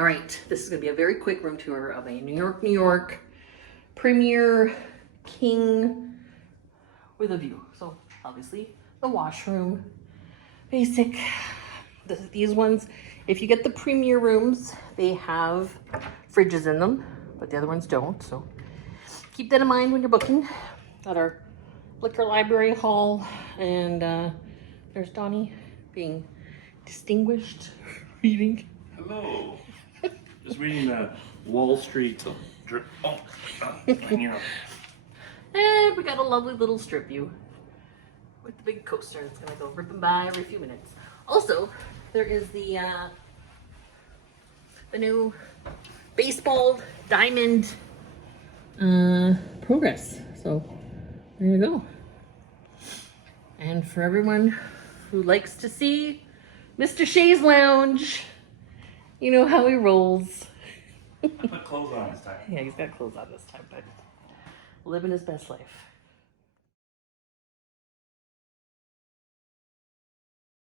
All right, this is gonna be a very quick room tour of a New York Premiere King with a view. So obviously the washroom, basic. These ones, if you get the Premiere rooms, they have fridges in them, but the other ones don't. So keep that in mind when you're booking. Got our liquor library hall, and there's Donnie being distinguished, reading. Hello. Just reading the Wall Street. And we got a lovely little strip view with the big coaster that's gonna go ripping by every few minutes. Also, there is the new baseball diamond progress. So there you go. And for everyone who likes to see Mr. Shea's lounge, you know how he rolls. Put clothes on this time. Yeah, he's got clothes on this time, but living his best life.